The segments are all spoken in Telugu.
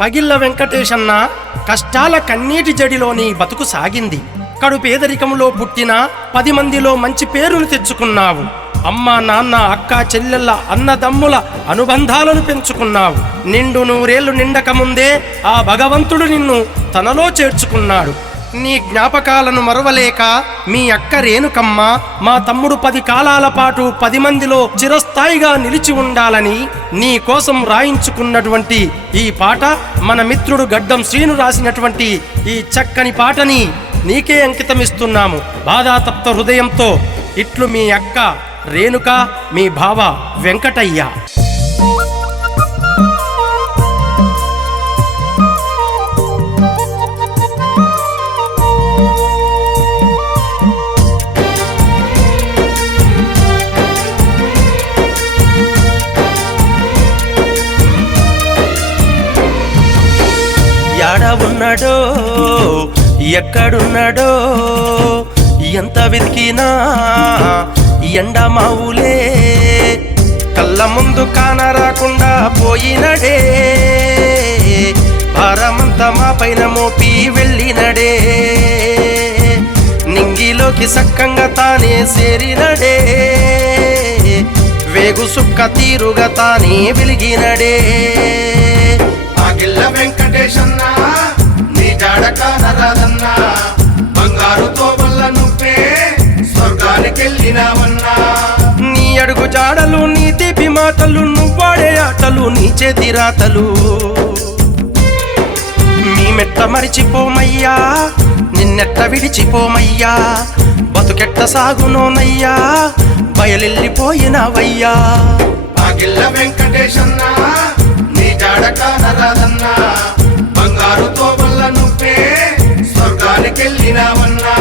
పగిళ్ళ వెంకటేశన్న కష్టాల కన్నీటి జడిలోని బతుకు సాగింది. కడు పేదరికంలో పుట్టిన 10 మందిలో మంచి పేరును తెచ్చుకున్నావు. అమ్మ నాన్న అక్క చెల్లెళ్ళ అన్నదమ్ముల అనుబంధాలను పెంచుకున్నావు. నిండు 100 నిండక ముందే ఆ భగవంతుడు నిన్ను తనలో చేర్చుకున్నాడు. నీ జ్ఞాపకాలను మరవలేక మీ అక్క రేణుకమ్మ మా తమ్ముడు 10 కాలాల పాటు 10 మందిలో చిరస్థాయిగా నిలిచి ఉండాలని నీ కోసం రాయించుకున్నటువంటి ఈ పాట మన మిత్రుడు గడ్డం శ్రీను రాసినటువంటి ఈ చక్కని పాటని నీకే అంకితమిస్తున్నాము. బాధాతప్త హృదయంతో ఇట్లు మీ అక్క రేణుక, మీ బావ వెంకటయ్య. యాడ ఉన్నాడో ఎక్కడున్నాడో ఎంత వెతికినా ఎండమావులే కళ్ళ ముందు కానరాకుండా పోయినడే. భారమంతా మా పైన మోపి వెళ్ళినడే. నింగిలోకి సక్కంగా తానే చేరినడే. వేగు సుక్క తీరుగా తానే వెలిగినడే. పగిళ్ళ వెంకటేశన్న నీ జాడ కానరాదన్నా. బంగారుతో వల్ల నువ్వే స్వర్గానికెళ్ళినావన్నా. నీ అడుగు జాడలు, నీ తీపి మాటలు, నువ్వాడే ఆటలు, నీ చేతి రాతలు మీ మెట్ట మరిచిపోమయ్యా. నిన్నెట్ట విడిచిపోమయ్యా. బతుకెట్ట సాగునోనయ్యా. బయలెళ్ళిపోయినవయ్యా. పగిళ్ళ వెంకటేశన్న నీ జాడ కానరాదన్నా. బంగారుతో వల్ల నువ్వే స్వర్గానికెళ్ళినావన్నా.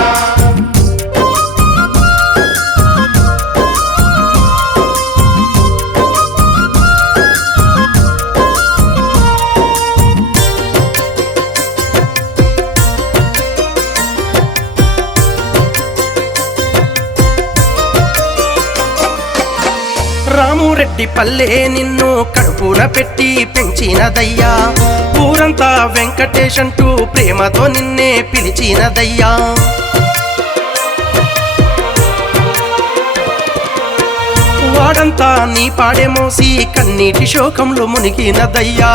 రామురెడ్డి పల్లె నిన్ను కడుపున పెట్టి పెంచినదయ్యా. ఊరంతా వెంకటేశంటూ ప్రేమతో నిన్నే పిలిచినదయ్యా. వాడంతా నీ పాడే మోసి కన్నీటి శోకంలో మునిగినదయ్యా.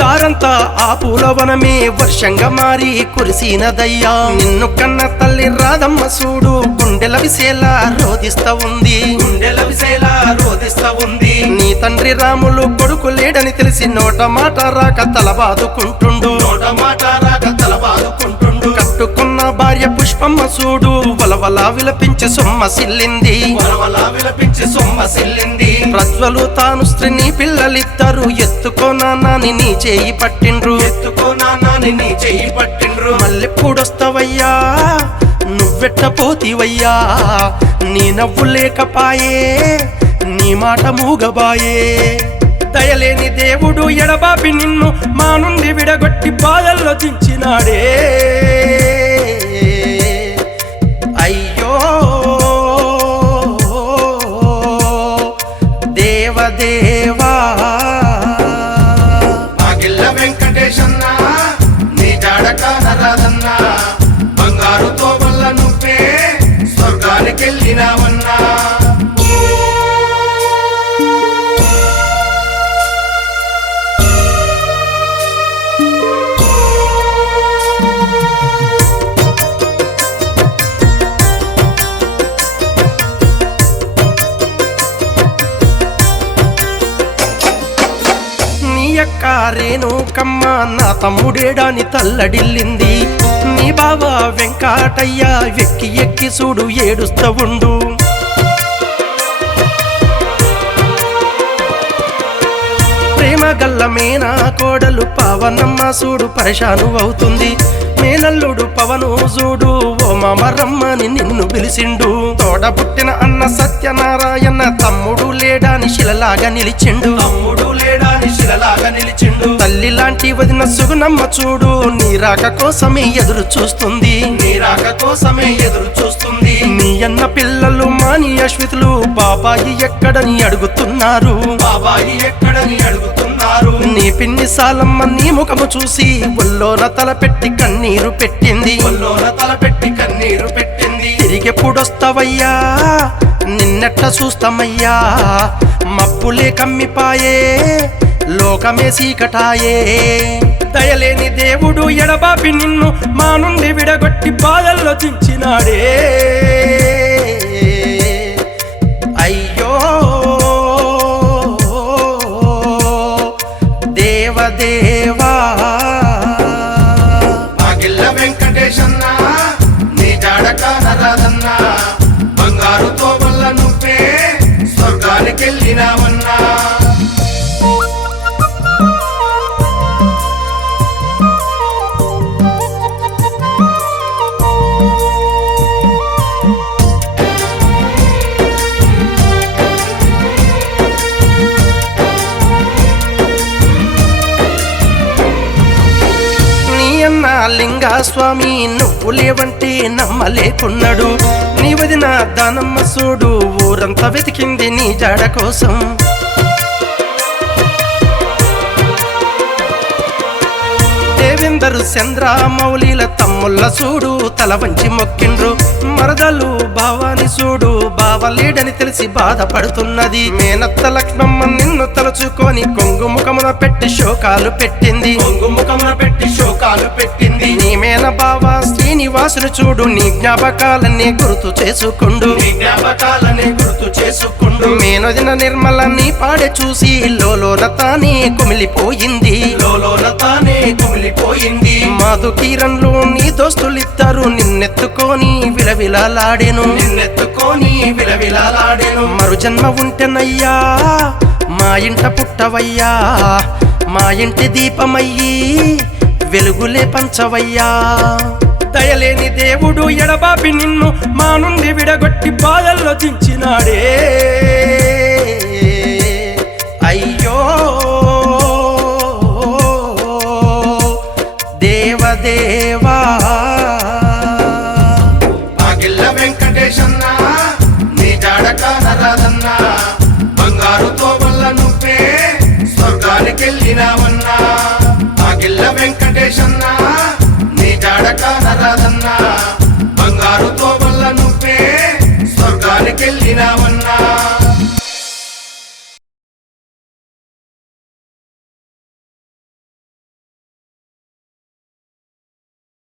దారంతా ఆ పూలవనమే వర్షంగా మారి కురిసినదయ్యా. నిన్ను కన్న తల్లి రాధమ్మ చూడు గుండెల విసేలా రోదిస్తా ఉంది. గుండెల విసేలా రోదిస్తా ఉంది. నీ తండ్రి రాములు కొడుకు లేడని తెలిసి నోట మాట రాక తల బాదుకుంటుండు. నోట మాట రాక తల బాదుకుంటుండు. కట్టుకున్న భార్య పుష్పమ్మ చూడు వలవలా విలపించి సొమ్మసిల్లింది. వలవలా విలపించి సొమ్మసిల్లింది. ప్రజ్వలు తాను స్త్రీని పిల్లలిద్దరు ఎత్తుకోనాని నీ చేయి పట్టిండ్రు. ఎత్తుకోనాని నీ చేయి పట్టిండ్రు. మళ్ళెప్పుడొస్తావయ్యా, నువ్వెట్ట పోతివయ్యా. నీ నవ్వు లేకపాయే, నీ మాట మూగబాయే. దయలేని దేవుడు ఎడబాపి నిన్ను మా నుండి విడగొట్టి బాధల్లో దించినాడే. అయ్యో దేవదేవా. పగిళ్ళ వెంకటేశన్న నీ జాడ కానరాదన్నా. బంగారుతో వల్ల నువ్వే స్వర్గానికెళ్ళినావన్నా. రేణుకమ్మ నా తమ్ముడేడాని తల్లడిల్లింది. నీ బావ వెంకటయ్య వెక్కి ఎక్కి చూడు ఏడుస్తా ఉండు. ప్రేమ గల్ల మేనా కోడలు పవనమ్మ చూడు పరేషాను అవుతుంది. మేనల్లుడు పవను చూడు ఓ మామరమ్మని నిన్ను పిలిచిండు. తోడ పుట్టిన అన్న సత్యనారాయణ తమ్ముడు లేడాని శిలలాగా నిలిచిండు. తమ్ముడు లేడాని శిలలాగా నిలిచిండు. తల్లి లాంటి వదిన సుగుణమ్మ చూడు నీ రాక కోసమే ఎదురు చూస్తుంది. నీ రాక కోసమే ఎదురు చూస్తుంది. నీ అన్న పిల్లలు మాని అశ్వితులు బాబాయి ఎక్కడని అడుగుతున్నారు. బాబాయి ఎక్కడని అడుగుతున్నారు. నీ పిన్ని సాలమ్మ నీ ముఖము చూసి ఒల్లోన తల పెట్టి కన్నీరు పెట్టింది. ఒల్లోన తల పెట్టి కన్నీరు పెట్టింది. తిరిగెప్పుడొస్తావయ్యా నిన్నెట్ట చూస్తామయ్యా, మబ్బులే కమ్మిపాయే లోకమే సీకటాయే. దయలేని దేవుడు ఎడబాపి నిన్ను మా నుండి విడగొట్టి బాధల్లో దించినాడే. అయ్యో దేవదేవా పాగిళ్ళ వెంకటేశన్న నీ జాడక నరాదన్నా, బంగారుతో వల్ల నువ్వే స్వర్గానికెళ్ళినావన్నా. లింగా స్వామి నువ్వు లేవంటే నమ్మలేకున్నాడు. నీ వదిన దానమ్మ సూడు ఊరంతా వెతికింది నీ జాడ కోసం. దేవేందరు చంద్ర మౌలిల తమ్ముళ్ళ చూడు తల వంచి మొక్కిండ్రు. మరదలు భావాని చూడు బావలేడని తెలిసి బాధపడుతున్నది. మేనత్త లక్ష్మమ్మ నిన్ను తలుచుకొని కొంగుముఖమున పెట్టి శోకాలు పెట్టింది. కొంగుముఖమున పెట్టి శోకాలు పెట్టింది. నీ మేన బావ శ్రీనివాసును చూడు నీ జ్ఞాపకాలన్నీ గుర్తు చేసుకుండు. నీ జ్ఞాపకాలనే గుర్తు చేసుకుండు. మేనొదిన నిర్మల నీ పాడే చూసి లోలోన తానే కుమిలిపోయింది. లోలోన తానే కుమిలిపోయింది. మాధు కిరణ్లు నీ దోస్తులిద్దరు నిన్నెత్తుకొని విలవిలాడెను. నిన్నెత్తుకొని విలవిలాడెను. మరు జన్మ ఉంటెనయ్యా మా ఇంట పుట్టవయ్యా, మా ఇంటి దీపమయ్యి వెలుగులే పంచవయ్యా. దయలేని దేవుడు ఎడబాపి నిన్ను మా నుండి విడగొట్టి బాధల్లో దించినాడే. అయ్యో దేవదేవా పాగిళ్ళ వెంకటేశన్న నీ జాడక నరాదన్నా, బంగారుతో వల్ల నువ్వే స్వర్గానికెళ్ళినావన్నా. పాగిళ్ళ వెంకటేశన్న నీ జాడక నరాదన్నా, బంగారుతో వల్ల నువ్వే స్వర్గానికెళ్ళినావన్నా.